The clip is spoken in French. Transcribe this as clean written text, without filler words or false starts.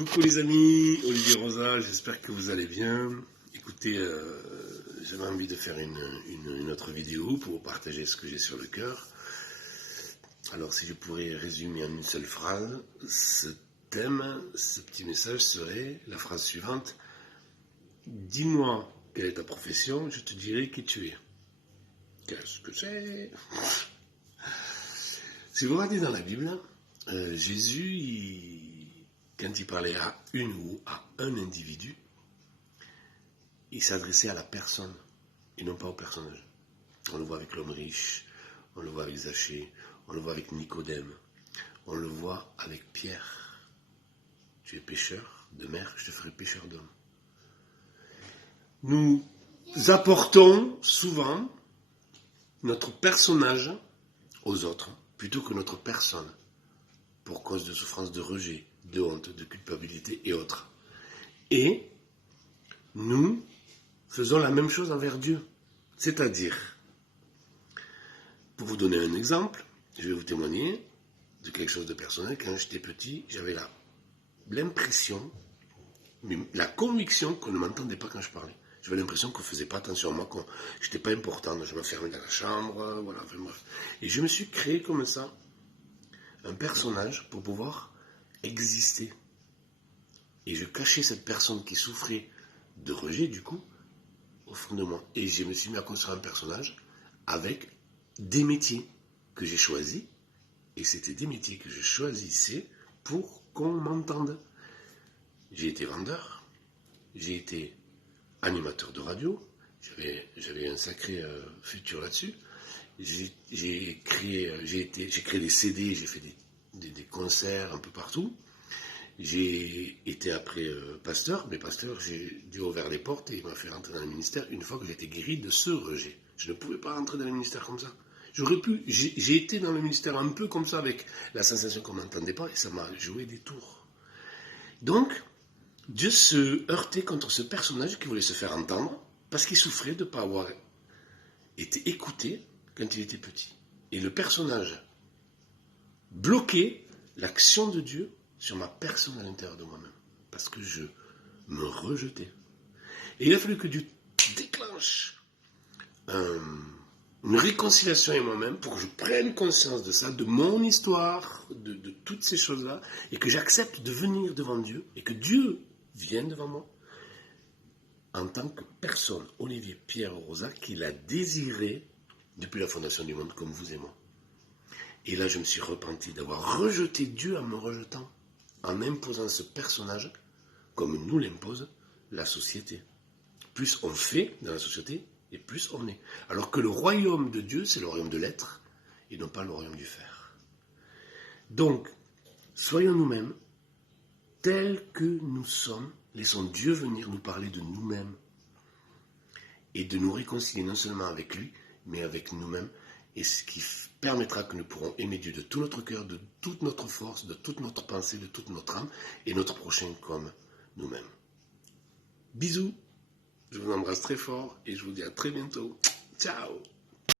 Coucou les amis, Olivier Rosa, j'espère que vous allez bien. Écoutez, j'avais envie de faire une autre vidéo pour vous partager ce que j'ai sur le cœur. Alors si je pourrais résumer en une seule phrase, ce thème, ce petit message serait la phrase suivante. Dis-moi quelle est ta profession, je te dirai qui tu es. Qu'est-ce que c'est? Si vous regardez dans la Bible, Jésus, quand il parlait à une ou à un individu, il s'adressait à la personne et non pas au personnage. On le voit avec l'homme riche, on le voit avec Zachée, on le voit avec Nicodème, on le voit avec Pierre. Tu es pécheur de mer, je te ferai pécheur d'hommes. Nous apportons souvent notre personnage aux autres plutôt que notre personne pour cause de souffrance, de rejet, de honte, de culpabilité et autres. Et nous faisons la même chose envers Dieu. C'est-à-dire, pour vous donner un exemple, je vais vous témoigner de quelque chose de personnel. Quand j'étais petit, j'avais l'impression, la conviction qu'on ne m'entendait pas quand je parlais. J'avais l'impression qu'on ne faisait pas attention à moi, que je n'étais pas important, je m'enfermais dans la chambre, voilà, enfin bref. Et je me suis créé comme ça un personnage pour pouvoir exister. Et je cachais cette personne qui souffrait de rejet, du coup, au fond de moi. Et je me suis mis à construire un personnage avec des métiers que j'ai choisis. Et c'était des métiers que je choisissais pour qu'on m'entende. J'ai été vendeur, j'ai été animateur de radio, j'avais un sacré futur là-dessus. J'ai créé des CD, j'ai fait des concerts un peu partout. J'ai été après pasteur, mais pasteur, j'ai dû ouvrir les portes et il m'a fait rentrer dans le ministère une fois que j'étais guéri de ce rejet. Je ne pouvais pas rentrer dans le ministère comme ça. J'aurais pu, j'ai été dans le ministère un peu comme ça avec la sensation qu'on ne m'entendait pas et ça m'a joué des tours. Donc, Dieu se heurtait contre ce personnage qui voulait se faire entendre parce qu'il souffrait de ne pas avoir été écouté quand il était petit. Et le personnage bloquait l'action de Dieu sur ma personne à l'intérieur de moi-même, parce que je me rejetais. Et il a fallu que Dieu déclenche une réconciliation avec moi-même pour que je prenne conscience de ça, de mon histoire, de toutes ces choses-là, et que j'accepte de venir devant Dieu, et que Dieu vienne devant moi, en tant que personne, Olivier Pierre Rosa, qu'il a désiré depuis la fondation du monde, comme vous et moi. Et là, je me suis repenti d'avoir rejeté Dieu en me rejetant, en imposant ce personnage, comme nous l'impose la société. Plus on fait dans la société, et plus on est. Alors que le royaume de Dieu, c'est le royaume de l'être, et non pas le royaume du faire. Donc, soyons nous-mêmes, tels que nous sommes, laissons Dieu venir nous parler de nous-mêmes, et de nous réconcilier non seulement avec lui, mais avec nous-mêmes, et ce qui permettra que nous pourrons aimer Dieu de tout notre cœur, de toute notre force, de toute notre pensée, de toute notre âme, et notre prochain comme nous-mêmes. Bisous, je vous embrasse très fort, et je vous dis à très bientôt. Ciao.